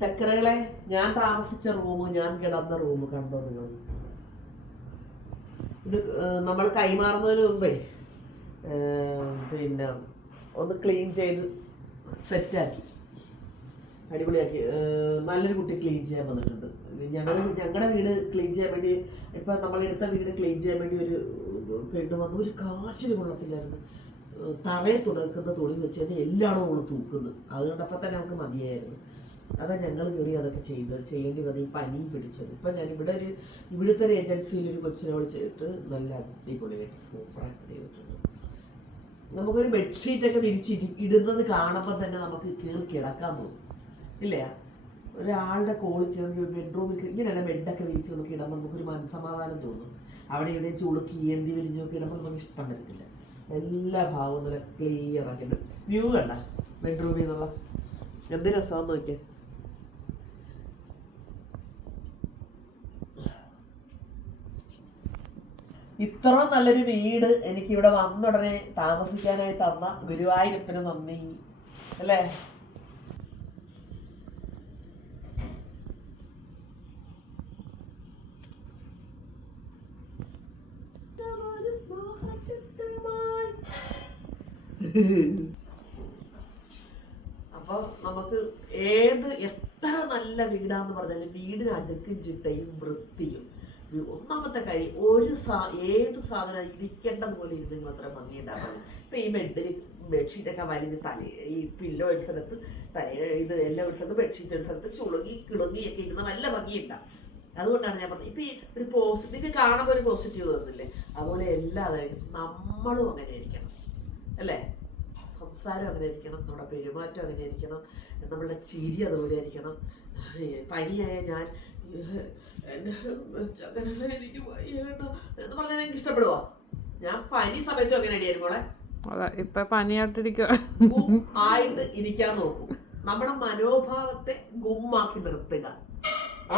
ചക്കരകളെ ഞാൻ താമസിച്ച റൂമ് ഞാൻ കിടന്ന റൂമ് കണ്ടോ നിങ്ങൾ? ഇത് നമ്മൾ കൈമാറുന്നതിന് മുമ്പേ പിന്നെ ഒന്ന് ക്ലീൻ ചെയ്ത് സെറ്റാക്കി. അടിപൊളിയാക്കി. നല്ലൊരു കുട്ടി ക്ലീൻ ചെയ്യാൻ വന്നിട്ടുണ്ട്. ഞങ്ങൾ ഞങ്ങളുടെ വീട് ക്ലീൻ ചെയ്യാൻ വേണ്ടി ഇപ്പം നമ്മളെടുത്ത വീട് ക്ലീൻ ചെയ്യാൻ വേണ്ടി ഒരു പെണ്ണ് വന്നു. ഒരു കാശിന് കൊള്ളത്തില്ലായിരുന്നു. തറയെ തുടക്കുന്ന തുണി വെച്ച് തന്നെ എല്ലായിടവും അവൾ തൂക്കുന്നത് അത് കണ്ടപ്പോൾ തന്നെ നമുക്ക് മതിയായിരുന്നു. അതാ ഞങ്ങൾ കയറി അതൊക്കെ ചെയ്തത് ചെയ്യേണ്ടി വന്നത് ഈ പനിയും പിടിച്ചത്. ഇപ്പം ഞാൻ ഇവിടെ ഒരു ഇവിടുത്തെ ഒരു ഏജൻസിയിൽ ഒരു കൊച്ചിനെ വിളിച്ചിട്ട് നല്ല അടിപൊളിയായിട്ട് സൂപ്പറായിട്ട് ചെയ്തിട്ടുണ്ട്. നമുക്കൊരു ബെഡ്ഷീറ്റൊക്കെ വിരിച്ചിട്ട് ഇടുന്നത് കാണുമ്പോൾ തന്നെ നമുക്ക് കയറി കിടക്കാൻ തോന്നും. ഇല്ലേ? ഒരാളുടെ ക്വാളിറ്റി ഒരു ബെഡ്റൂമിൽ ഇങ്ങനെയാണ് ബെഡൊക്കെ വിരിച്ച് നമുക്ക് ഇടുമ്പോൾ നമുക്കൊരു മനസ്സമാധാനം തോന്നും. അവിടെ ഇവിടെ ചുളുക്കി എന്തി വിരിഞ്ഞൊക്കെ ഇടുമ്പോൾ നമുക്ക് ഇഷ്ടം വരത്തില്ല. എല്ലാ ഭാഗവും നല്ല ക്ലിയർ ആക്കിയിട്ട് വ്യൂ കണ്ട ബെഡ്റൂമിൽ നിന്നുള്ള? എന്ത് രസമാണെന്ന് നോക്കിയാൽ ഇത്ര നല്ലൊരു വീട് എനിക്ക് ഇവിടെ വന്നുടനെ താമസിക്കാനായി തന്ന ഗുരുവായൂരപ്പന് നന്ദി. അല്ലേ? അപ്പൊ നമുക്ക് ഏത് എത്ര നല്ല വീടാന്ന് പറഞ്ഞാലും വീടിന് അടുക്കും ചിട്ടയും വൃത്തിയും. ഒന്നാമത്തെ കാര്യം ഒരു സാ ഏത് സാധനം ഇരിക്കേണ്ട പോലെ ഇരുന്നെങ്കിൽ മാത്രമേ ഭംഗിയുണ്ടാവുള്ളൂ ഇപ്പൊ ഈ ബെഡിൽ ബെഡ്ഷീറ്റൊക്കെ വലിഞ്ഞ് തല ഈ പില്ലോ ഒരു സ്ഥലത്ത് തല ഇത് എല്ലാം ഒരു സ്ഥലത്ത് ബെഡ്ഷീറ്റ് ഒരു സ്ഥലത്ത് ചുളുങ്ങി കിളുങ്ങിയൊക്കെ ഇരുന്ന് നല്ല ഭംഗിയുണ്ടാവും അതുകൊണ്ടാണ് ഞാൻ പറഞ്ഞത്. ഇപ്പൊ ഈ ഒരു പോസിറ്റീവ് കാണുമ്പോൾ ഒരു പോസിറ്റീവ് തോന്നില്ലേ അതുപോലെ എല്ലാ അതായത് നമ്മളും അങ്ങനെ അല്ലേ സംസാരം അങ്ങനെ ഇരിക്കണം നമ്മുടെ പെരുമാറ്റം അങ്ങനെ ഇരിക്കണം നമ്മളുടെ ചിരി അതുപോലെ ആയിരിക്കണം. പനിയായ ഞാൻ ചകരകളെ എനിക്ക് വയ്യ കേട്ടോ എന്ന് പറഞ്ഞാൽ നിങ്ങൾക്ക് ഇഷ്ടപ്പെടുവോ? ഞാൻ പനി സമയത്തും അങ്ങനെ അടിയായിരുന്നു മോളെ. ഇപ്പൊ പനിയായിട്ടിരിക്കുക ആയിട്ട് ഇരിക്കാൻ നോക്കൂ. നമ്മുടെ മനോഭാവത്തെ ഗുമ്മാക്കി നിർത്തുക.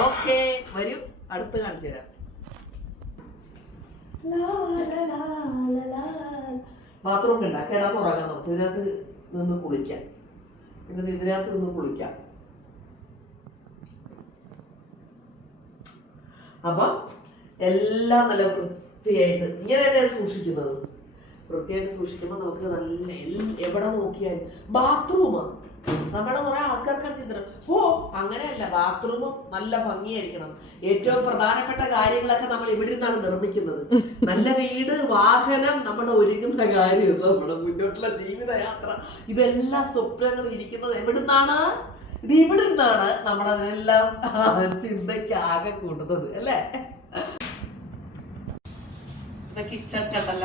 ഓക്കെ വരൂ. അടുത്ത് കാണിച്ചു തരാം. ബാത്റൂം ഉണ്ട് ഉറങ്ങാൻ നമുക്ക് ഇതിനകത്ത് നിന്ന് കുളിക്കാം. എന്നിട്ട് ഇതിനകത്ത് നിന്ന് കുളിക്കാം. അപ്പം എല്ലാം നല്ല വൃത്തിയായിട്ട് ഇങ്ങനെ തന്നെ സൂക്ഷിക്കുന്നത്. വൃത്തിയായിട്ട് സൂക്ഷിക്കുമ്പോൾ നമുക്ക് നല്ല എവിടെ നോക്കിയാലും ബാത്റൂമാണ് നമ്മുടെ കുറെ ആൾക്കാർക്കാണ് ചിത്രം ഓ അങ്ങനെയല്ല ബാത്റൂമും നല്ല ഭംഗിയായിരിക്കണം. ഏറ്റവും പ്രധാനപ്പെട്ട കാര്യങ്ങളൊക്കെ നമ്മൾ ഇവിടെ നിന്നാണ് നിർമ്മിക്കുന്നത്. നല്ല വീട് വാഹനം നമ്മൾ ഒരുങ്ങുന്ന കാര്യം നമ്മുടെ മുന്നോട്ടുള്ള ജീവിതയാത്ര ഇതെല്ലാം സ്വപ്നങ്ങൾ ഇരിക്കുന്നത് എവിടെ നിന്നാണ് ഇത് ഇവിടെ നിന്നാണ് നമ്മളതിനെല്ലാം ചിന്തയ്ക്ക് ആകെ കൂട്ടുന്നത് അല്ലേ? കിച്ചൺ കണ്ടല്ല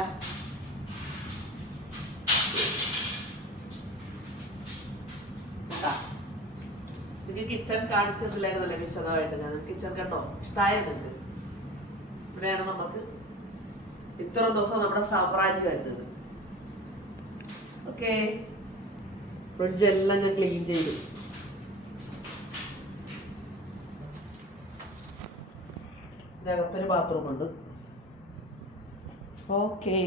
നിങ്ങൾക്ക് കിച്ചൺ കാണിച്ചു തന്നില്ലായിരുന്നല്ലേ വിശദമായിട്ട് ഞാൻ. കിച്ചൺ കണ്ടോ? ഇഷ്ടമായ ഇവിടെയാണ് നമുക്ക് ഇത്ര ദിവസം നമ്മുടെ സാമ്രാജ്യം വരുന്നത്. ഓക്കെ ഫ്രിഡ്ജ് എല്ലാം ഞാൻ ക്ലീൻ ചെയ്തു. ഇതിനകത്തൊരു ബാത്റൂമുണ്ട് ഓക്കേ